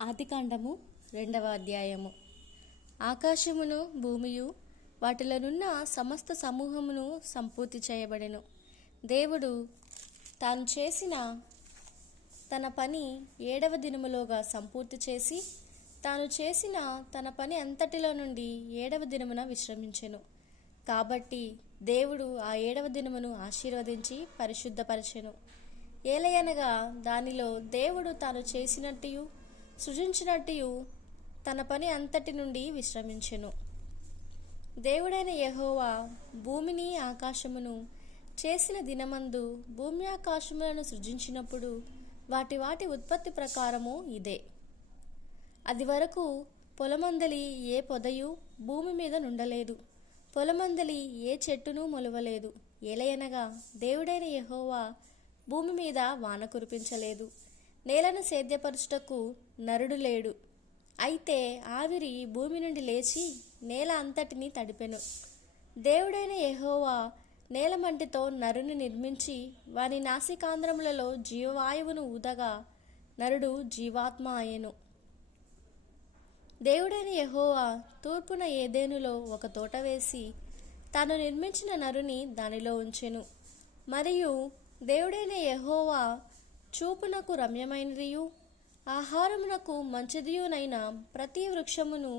ఆదికాండము 2వ అధ్యాయము. ఆకాశమును భూమియు వాటిలోనున్న సమస్త సమూహమును సంపూర్తి చేయబడెను. దేవుడు తాను చేసిన తన పని 7వ దినములోగా సంపూర్తి చేసి తాను చేసిన తన పని అంతటిలో నుండి 7వ దినమున విశ్రమించెను. కాబట్టి దేవుడు ఆ 7వ దినమును ఆశీర్వదించి పరిశుద్ధపరచెను. ఏలయనగా దానిలో దేవుడు తాను చేసినట్టు సృజించినట్టు తన పని అంతటి నుండి విశ్రమించెను. దేవుడైన యెహోవా భూమిని ఆకాశమును చేసిన దినమందు భూమి ఆకాశములను సృజించినప్పుడు వాటి వాటి ఉత్పత్తి ప్రకారము ఇదే. అది వరకు పొలమందలి ఏ పొదయు భూమి మీద నుండలేదు, పొలమందలి ఏ చెట్టును మొలవలేదు. ఏలయనగా దేవుడైన యెహోవా భూమి మీద వాన కురిపించలేదు, నేలను సేద్యపరచుటకు నరుడు లేడు. అయితే ఆవిరి భూమి నుండి లేచి నేల అంతటిని తడిపెను. దేవుడైన యెహోవా నేలమంటితో నరుని నిర్మించి వాని నాసికాంధ్రములలో జీవవాయువును ఊదగా నరుడు జీవాత్మ అయ్యెను. దేవుడైన యెహోవా తూర్పున ఏదెనులో ఒక తోట వేసి తాను నిర్మించిన నరుని దానిలో ఉంచెను. మరియు దేవుడైన యెహోవా చూపునకు రమ్యమైనదియు ఆహారమునకు మంచిదియునైన ప్రతి వృక్షమును,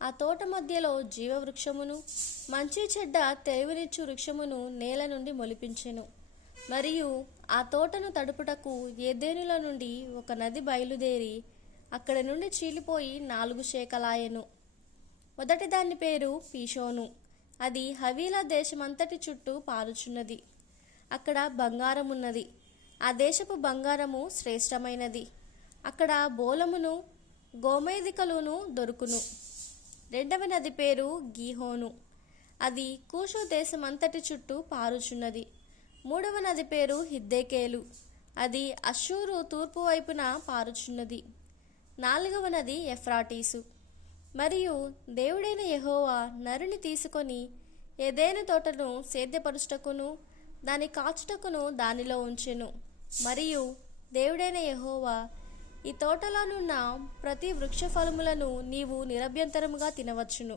ఆ తోట మధ్యలో జీవవృక్షమును, మంచి చెడ్డ తెలివినిచ్చు వృక్షమును నేల నుండి మొలిపించెను. మరియు ఆ తోటను తడుపుటకు ఏదెనుల నుండి ఒక నది బయలుదేరి అక్కడి నుండి చీలిపోయి 4 శాఖలాయెను. మొదటి దాని పేరు పీషోను. అది హవీలా దేశమంతటి చుట్టూ పారుచున్నది. అక్కడ బంగారమున్నది. ఆ దేశపు బంగారము శ్రేష్టమైనది. అక్కడ బోలమును గోమేధికలును దొరుకును. రెండవ నది పేరు గీహోను. అది కూషు దేశమంతటి చుట్టూ పారుచున్నది. మూడవ నది పేరు హిద్దెకేలు. అది అష్షూరు తూర్పు వైపున పారుచున్నది. 4వ నది ఎఫ్రాటీసు. మరియు దేవుడైన యెహోవా నరుని తీసుకొని ఏదెను తోటను సేద్యపరుచుటకును దాని కాచుటకును దానిలో ఉంచెను. మరియు దేవుడైన యెహోవా ఈ తోటలోనున్న ప్రతి వృక్ష ఫలములను నీవు నిరభ్యంతరముగా తినవచ్చును.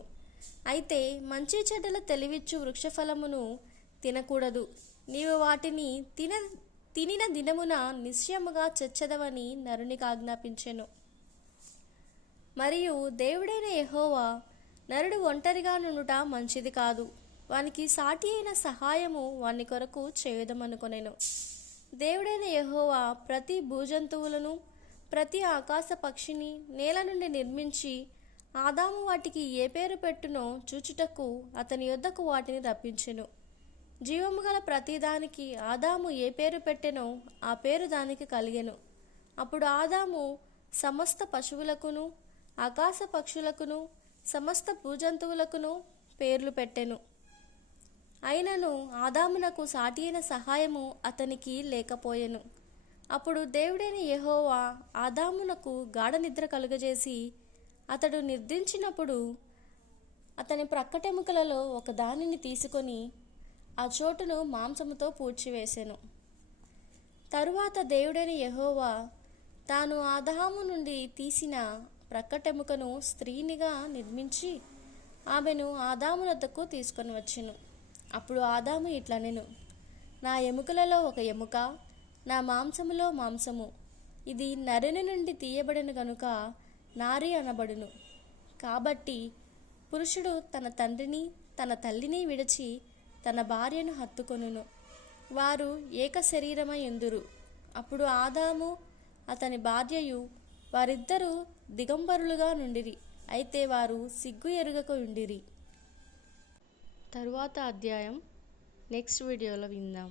అయితే మంచి చెడ్డల తెలివిచ్చు వృక్షఫలమును తినకూడదు. నీవు వాటిని తినిన దినమున నిశ్చయముగా చచ్చెదవని నరునికి ఆజ్ఞాపించెను. మరియు దేవుడైన యెహోవా నరుడు ఒంటరిగా నుండుట మంచిది కాదు, వానికి సాటి అయిన సహాయము వాని కొరకు చేయుదమనుకొనెను. దేవుడైన యెహోవా ప్రతి భూజంతువులను ప్రతి ఆకాశ పక్షిని నేల నుండి నిర్మించి ఆదాము వాటికి ఏ పేరు పెట్టునో చూచుటకు అతని యొద్దకు వాటిని రప్పించెను. జీవము గల ప్రతిదానికి ఆదాము ఏ పేరు పెట్టెనో ఆ పేరు దానికి కలిగెను. అప్పుడు ఆదాము సమస్త పశువులకును ఆకాశ పక్షులకును సమస్త భూజంతువులకును పేర్లు పెట్టెను. అయినను ఆదామునకు సాటి అయిన సహాయము అతనికి లేకపోయెను. అప్పుడు దేవుడైన యెహోవా ఆదామునకు గాఢ నిద్ర కలుగజేసి అతడు నిద్రించినప్పుడు అతని ప్రక్కటెముకలలో ఒక దానిని తీసుకొని ఆ చోటును మాంసముతో పూడ్చివేసెను. తరువాత దేవుడైన యెహోవా తాను ఆదాము నుండి తీసిన ప్రక్కటెముకను స్త్రీనిగా నిర్మించి ఆమెను ఆదాము వద్దకు తీసుకొని వచ్చెను. అప్పుడు ఆదాము ఇట్లనెను, నా ఎముకలలో ఒక ఎముక, నా మాంసములో మాంసము. ఇది నరుని నుండి తీయబడిన గనుక నారి అనబడును. కాబట్టి పురుషుడు తన తండ్రిని తన తల్లిని విడిచి తన భార్యను హత్తుకొనును, వారు ఏక శరీరమై యుందురు. అప్పుడు ఆదాము అతని భార్యయు వారిద్దరూ దిగంబరులుగా నుండిరి, అయితే వారు సిగ్గు ఎరుగక ఉండిరి. తరువాత అధ్యాయం నెక్స్ట్ వీడియోలో విందాం.